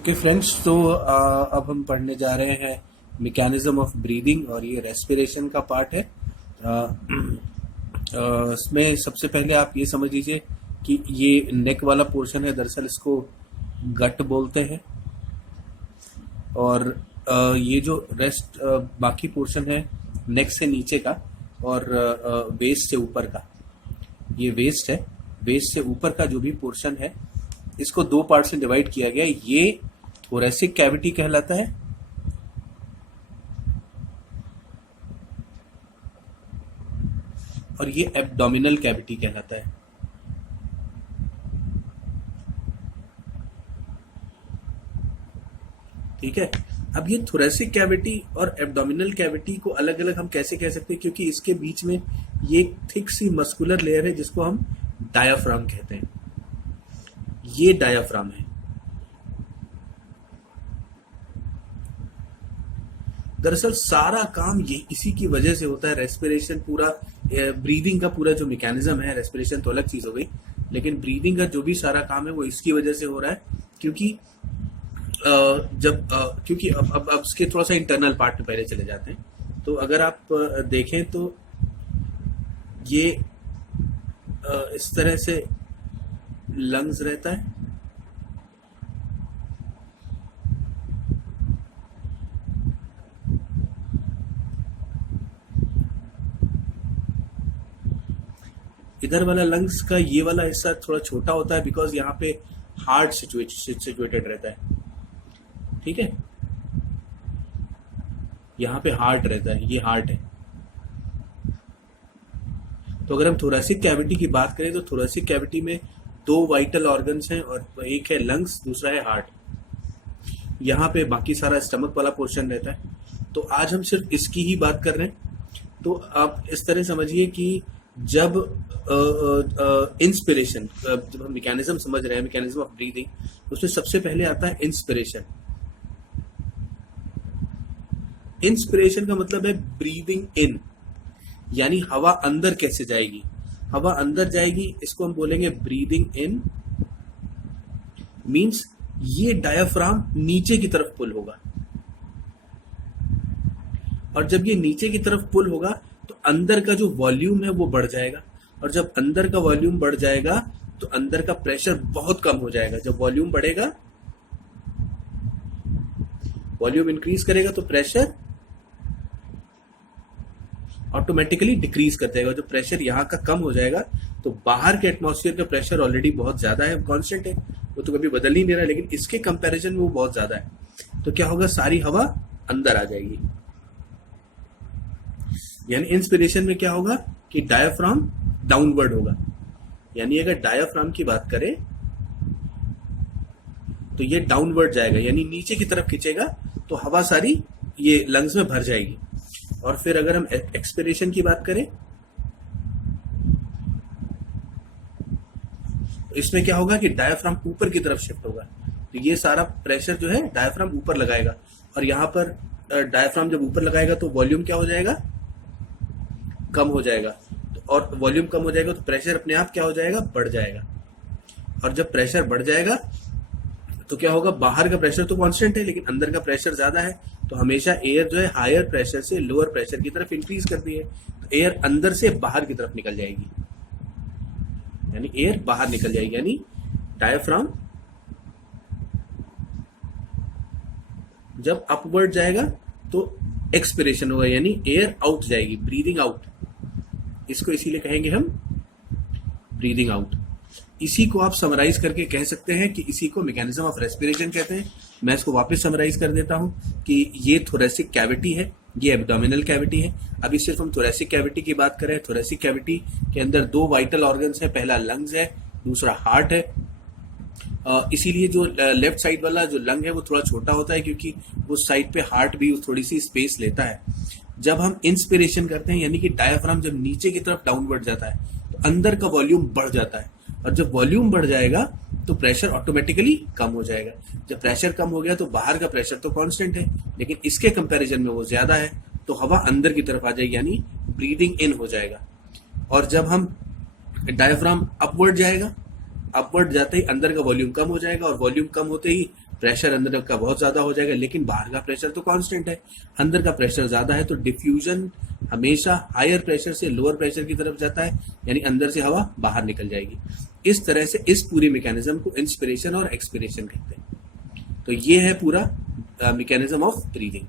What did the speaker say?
Okay friends, तो अब हम पढ़ने जा रहे हैं मैकेनिज्म ऑफ ब्रीदिंग और ये रेस्पिरेशन का पार्ट है। इसमें सबसे पहले आप ये समझ लीजिए कि ये नेक वाला पोर्शन है, दरअसल इसको गट बोलते हैं। और ये जो रेस्ट बाकी पोर्शन है नेक से नीचे का और वेस्ट से ऊपर का, ये वेस्ट है। वेस्ट से ऊपर का जो भी पोर्शन है इसको दो पार्ट से डिवाइड किया गया है। ये थोरेसिक कैविटी कहलाता है और ये एब्डोमिनल कैविटी कहलाता है। ठीक है। अब ये थोरेसिक कैविटी और एब्डोमिनल कैविटी को अलग अलग हम कैसे कह सकते हैं, क्योंकि इसके बीच में ये एक थिक सी मस्कुलर लेयर है जिसको हम डायाफ्राम कहते हैं। ये डायाफ्राम है। दरअसल सारा काम ये इसी की वजह से होता है। रेस्पिरेशन पूरा, ब्रीदिंग का पूरा जो मैकेनिज्म है, रेस्पिरेशन तो अलग चीज हो गई, लेकिन ब्रीदिंग का जो भी सारा काम है वो इसकी वजह से हो रहा है। क्योंकि क्योंकि अब इसके थोड़ा सा इंटरनल पार्ट में पहले चले जाते हैं। तो अगर आप देखें तो ये इस तरह से लंग्स रहता है। इधर वाला लंग्स का ये वाला हिस्सा थोड़ा छोटा होता है बिकॉज यहाँ पे हार्ट सिचुएटेड रहता है। ठीक है, यहाँ पे हार्ट रहता है, ये हार्ट है। तो अगर हम थोरेसिक कैविटी की बात करें तो थोरेसिक कैविटी में दो वाइटल ऑर्गन्स हैं और एक है लंग्स, दूसरा है हार्ट। यहाँ पे बाकी सारा स्टमक वाला पोर्शन रहता है। तो आज हम सिर्फ इसकी ही बात कर रहे हैं। तो आप इस तरह समझिए कि जब इंस्पिरेशन, जब हम मैकेनिज्म समझ रहे हैं, मैकेनिज्म ऑफ ब्रीदिंग, उसमें सबसे पहले आता है इंस्पिरेशन। इंस्पिरेशन का मतलब है ब्रीदिंग इन, यानी हवा अंदर कैसे जाएगी। हवा अंदर जाएगी, इसको हम बोलेंगे ब्रीदिंग इन। मींस ये डायाफ्राम नीचे की तरफ पुल होगा, और जब ये नीचे की तरफ पुल होगा तो अंदर का जो वॉल्यूम है वो बढ़ जाएगा। और जब अंदर का वॉल्यूम बढ़ जाएगा तो अंदर का प्रेशर बहुत कम हो जाएगा। जब वॉल्यूम बढ़ेगा, वॉल्यूम इंक्रीज करेगा तो प्रेशर ऑटोमेटिकली डिक्रीज कर देगा। जो प्रेशर यहाँ का कम हो जाएगा तो बाहर के एटमॉस्फेयर का प्रेशर ऑलरेडी बहुत ज्यादा है, कांस्टेंट है, वो तो कभी बदल ही नहीं रहा, लेकिन इसके कंपैरिजन में वो बहुत ज्यादा है। तो क्या होगा, सारी हवा अंदर आ जाएगी। यानी इंस्पिरेशन में क्या होगा कि डायाफ्राम डाउनवर्ड होगा। यानी अगर डायाफ्राम की बात करें तो ये डाउनवर्ड जाएगा, यानी नीचे की तरफ खींचेगा, तो हवा सारी ये लंग्स में भर जाएगी। और फिर अगर हम एक्सपिरेशन की बात करें तो इसमें क्या होगा कि डायाफ्राम ऊपर की तरफ शिफ्ट होगा। तो ये सारा प्रेशर जो है डायाफ्राम ऊपर लगाएगा, और यहां पर डायाफ्राम जब ऊपर लगाएगा तो वॉल्यूम क्या हो जाएगा, कम हो जाएगा। और वॉल्यूम कम हो जाएगा तो प्रेशर अपने आप क्या हो जाएगा, बढ़ जाएगा। और जब प्रेशर बढ़ जाएगा तो क्या होगा, बाहर का प्रेशर तो कांस्टेंट है लेकिन अंदर का प्रेशर ज्यादा है। तो हमेशा एयर जो है हायर प्रेशर से लोअर प्रेशर की तरफ इंक्रीज करती है। तो एयर अंदर से बाहर की तरफ निकल जाएगी, यानी एयर बाहर निकल जाएगी। यानी डायाफ्राम जब अपवर्ड जाएगा तो एक्सपिरेशन होगा, यानी एयर आउट जाएगी, ब्रीदिंग आउट। इसको इसीलिए कहेंगे हम ब्रीदिंग आउट। इसी को आप समराइज करके कह सकते हैं कि इसी को मैकेनिज्म ऑफ रेस्पिरेशन कहते हैं। मैं इसको वापस समराइज कर देता हूं कि ये थोरेसिक कैविटी है, ये एब्डोमिनल कैविटी है। अभी सिर्फ हम थोरेसिक कैविटी की बात करें। थोरेसिक कैविटी के अंदर दो वाइटल ऑर्गन्स है, पहला लंग्स है, दूसरा हार्ट है। इसीलिए जो लेफ्ट साइड वाला जो लंग है वो थोड़ा छोटा होता है, क्योंकि उस साइड पे हार्ट भी थोड़ी सी स्पेस लेता है। जब हम इंस्पिरेशन करते हैं, यानी कि डायाफ्राम जब नीचे की तरफ डाउनवर्ड जाता है तो अंदर का वॉल्यूम बढ़ जाता है, और जब वॉल्यूम बढ़ जाएगा तो प्रेशर ऑटोमेटिकली कम हो जाएगा। जब प्रेशर कम हो गया तो बाहर का प्रेशर तो कांस्टेंट है, लेकिन इसके कंपैरिजन में वो ज्यादा है, तो हवा अंदर की तरफ आ जाएगी, यानी ब्रीदिंग इन हो जाएगा। और जब हम डायाफ्राम अपवर्ड जाएगा, अपवर्ड जाते ही अंदर का वॉल्यूम कम हो जाएगा, और वॉल्यूम कम होते ही प्रेशर अंदर का बहुत ज्यादा हो जाएगा, लेकिन बाहर का प्रेशर तो कांस्टेंट है। अंदर का प्रेशर ज्यादा है तो डिफ्यूजन हमेशा हायर प्रेशर से लोअर प्रेशर की तरफ जाता है, यानी अंदर से हवा बाहर निकल जाएगी। इस तरह से इस पूरी मैकेनिज्म को इंस्पिरेशन और एक्सपिरेशन कहते हैं। तो ये है पूरा मैकेनिज्म ऑफ ब्रीदिंग।